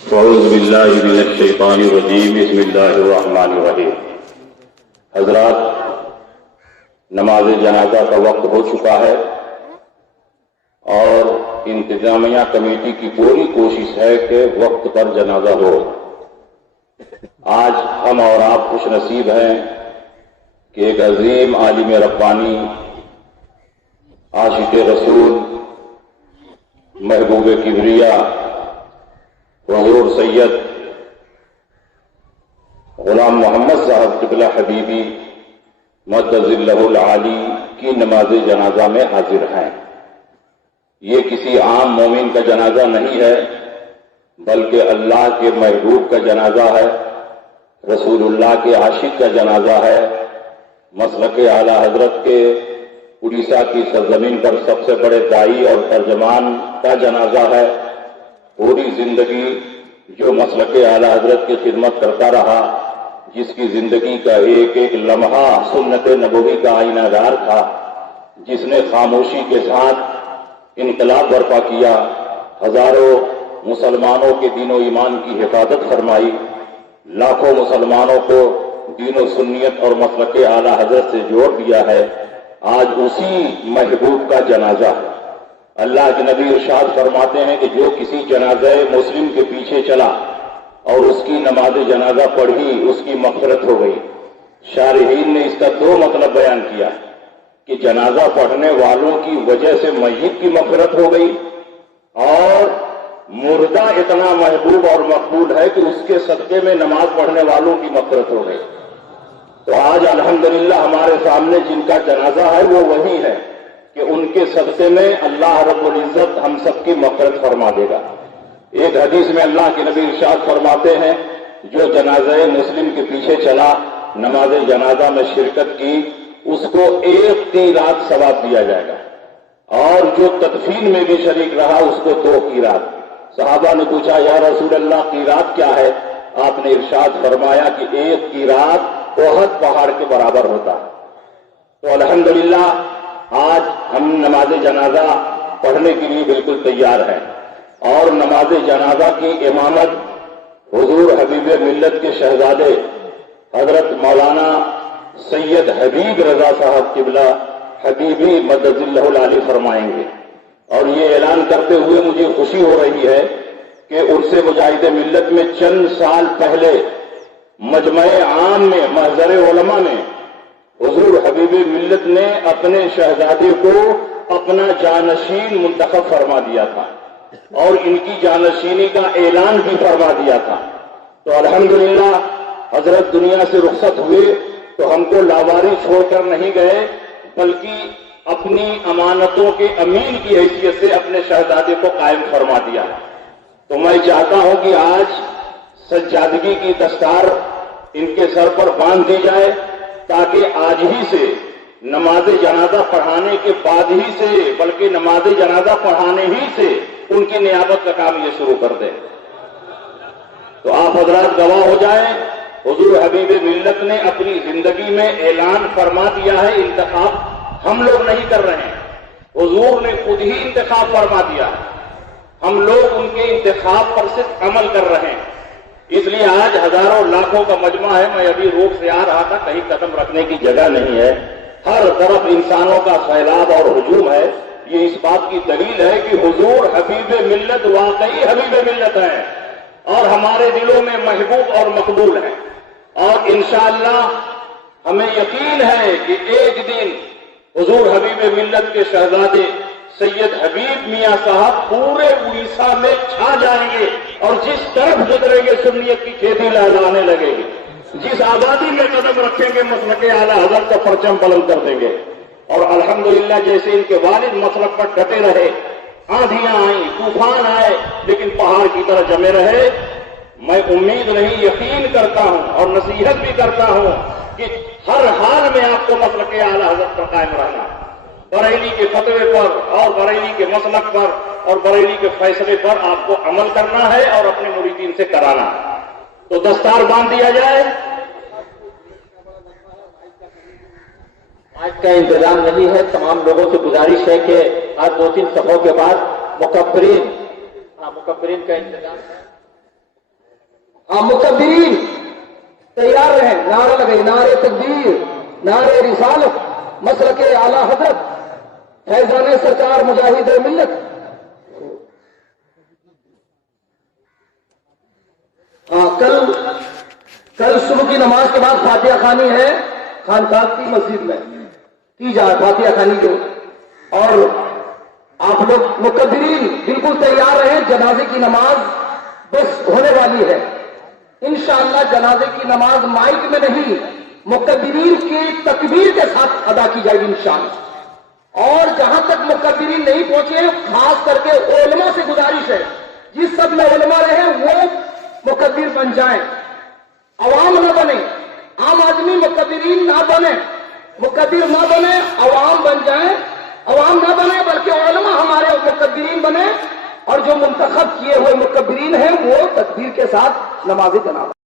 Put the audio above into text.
اعوذ باللہ من الشیطان الرجیم بسم اللہ الرحمن الرحیم۔ حضرات، نماز جنازہ کا وقت ہو چکا ہے اور انتظامیہ کمیٹی کی پوری کوشش ہے کہ وقت پر جنازہ ہو۔ آج ہم اور آپ خوش نصیب ہیں کہ ایک عظیم عالم ربانی، عاشق رسول، محبوب کبریا حضور سید غلام محمد صاحب قبلہ حبیبی مدد اللہ العالی کی نماز جنازہ میں حاضر ہیں۔ یہ کسی عام مومن کا جنازہ نہیں ہے، بلکہ اللہ کے محبوب کا جنازہ ہے، رسول اللہ کے عاشق کا جنازہ ہے، مسلک اعلی حضرت کے اڑیسہ کی سرزمین پر سب سے بڑے داعی اور ترجمان کا جنازہ ہے۔ پوری زندگی جو مسلک اعلی حضرت کی خدمت کرتا رہا، جس کی زندگی کا ایک ایک لمحہ سنت نبوی کا آئینہ دار تھا، جس نے خاموشی کے ساتھ انقلاب برپا کیا، ہزاروں مسلمانوں کے دین و ایمان کی حفاظت فرمائی، لاکھوں مسلمانوں کو دین و سنیت اور مسلک اعلی حضرت سے جوڑ دیا ہے، آج اسی محبوب کا جنازہ ہے۔ اللہ کے نبی ارشاد فرماتے ہیں کہ جو کسی جنازہ مسلم کے پیچھے چلا اور اس کی نماز جنازہ پڑھی، اس کی مغفرت ہو گئی۔ شارحین نے اس کا دو مطلب بیان کیا کہ جنازہ پڑھنے والوں کی وجہ سے میت کی مغفرت ہو گئی، اور مردہ اتنا محبوب اور مقبول ہے کہ اس کے صدقے میں نماز پڑھنے والوں کی مغفرت ہو گئی۔ تو آج الحمدللہ ہمارے سامنے جن کا جنازہ ہے وہ وہی ہے کہ ان کے صدقے میں اللہ رب العزت ہم سب کی مغفرت فرما دے گا۔ ایک حدیث میں اللہ کے نبی ارشاد فرماتے ہیں، جو جنازہ مسلم کے پیچھے چلا، نماز جنازہ میں شرکت کی، اس کو 1 قیراط ثواب دیا جائے گا، اور جو تدفین میں بھی شریک رہا اس کو 2 قیراط۔ صحابہ نے پوچھا، یا رسول اللہ قیراط کیا ہے؟ آپ نے ارشاد فرمایا کہ 1 قیراط احد پہاڑ کے برابر ہوتا ہے۔ تو الحمدللہ آج ہم نماز جنازہ پڑھنے کے لیے بالکل تیار ہیں، اور نماز جنازہ کی امامت حضور حبیب ملت کے شہزادے حضرت مولانا سید حبیب رضا صاحب قبلہ حبیبی مدد اللہ العالی فرمائیں گے۔ اور یہ اعلان کرتے ہوئے مجھے خوشی ہو رہی ہے کہ عرس مجاہد ملت میں چند سال پہلے مجمع عام میں محضر علماء میں حضور حبیب ملت نے اپنے شہزادے کو اپنا جانشین منتخب فرما دیا تھا، اور ان کی جانشینی کا اعلان بھی فرما دیا تھا۔ تو الحمدللہ حضرت دنیا سے رخصت ہوئے تو ہم کو لاواری چھوڑ کر نہیں گئے، بلکہ اپنی امانتوں کے امین کی حیثیت سے اپنے شہزادے کو قائم فرما دیا۔ تو میں چاہتا ہوں کہ آج سجادگی کی دستار ان کے سر پر باندھ دی جائے، تاکہ آج ہی سے نماز جنازہ پڑھانے کے بعد ہی سے، بلکہ نماز جنازہ پڑھانے ہی سے ان کی نیابت کا کام یہ شروع کر دیں۔ تو آپ حضرات گواہ ہو جائیں، حضور حبیب ملت نے اپنی زندگی میں اعلان فرما دیا ہے، انتخاب ہم لوگ نہیں کر رہے ہیں، حضور نے خود ہی انتخاب فرما دیا ہے، ہم لوگ ان کے انتخاب پر صرف عمل کر رہے ہیں۔ اس لیے آج ہزاروں لاکھوں کا مجمع ہے، میں ابھی روڈ سے آ رہا تھا، کہیں قدم رکھنے کی جگہ نہیں ہے، ہر طرف انسانوں کا سیلاب اور ہجوم ہے۔ یہ اس بات کی دلیل ہے کہ حضور حبیب ملت واقعی حبیب ملت ہیں، اور ہمارے دلوں میں محبوب اور مقبول ہیں، اور انشاءاللہ ہمیں یقین ہے کہ ایک دن حضور حبیب ملت کے شہزادے سید حبیب میاں صاحب پورے اڑیسہ میں چھا جائیں گے، اور جس طرف گزریں گے سنیت کی کھیتی لہلانے لگے گی، جس آبادی میں قدم رکھیں گے مسلک اعلی حضرت کا پرچم بلند کر دیں گے۔ اور الحمدللہ جیسے ان کے والد مسلک پر ڈٹے رہے، آندھیاں آئیں، طوفان آئے، لیکن پہاڑ کی طرح جمے رہے، میں امید نہیں یقین کرتا ہوں اور نصیحت بھی کرتا ہوں کہ ہر حال میں آپ کو مسلک اعلی حضرت پر قائم رہنا، بریلی کے فتوے پر اور بریلی کے مسلک پر اور بریلی کے فیصلے پر آپ کو عمل کرنا ہے اور اپنے مریدین سے کرانا ہے۔ تو دستار باندھ دیا جائے۔ آج کا انتظام نہیں ہے، تمام لوگوں سے گزارش ہے کہ آج 2-3 صفوں کے بعد مکبرین کا انتظام ہے۔ مقدرین تیار رہیں، نعرہ لگے، نعرے تکبیر، نعرے رسالت، مسلک اعلی حضرت فیضان سرکار مجاہد ملت۔ کل صبح کی نماز کے بعد فاتحہ خوانی ہے خانقاہ کی مسجد میں، کی جائے فاتحہ خوانی کو، اور آپ لوگ مقدرین بالکل تیار رہیں، جنازے کی نماز بس ہونے والی ہے۔ انشاءاللہ جنازے کی نماز مائک میں نہیں، مقدرین کی تکبیر کے ساتھ ادا کی جائے گی انشاءاللہ۔ اور جہاں تک مقدرین نہیں پہنچے، خاص کر کے علماء سے گزارش ہے، جس سب میں علماء رہے وہ مقدر بن جائیں، عوام نہ بنے، عام آدمی مقدرین نہ بنے، مقدر نہ بنے، عوام بن جائیں، عوام نہ بنے بلکہ علماء ہمارے مقدرین بنے، اور جو منتخب کیے ہوئے مقدرین ہیں وہ تکبیر کے ساتھ نماز جنازہ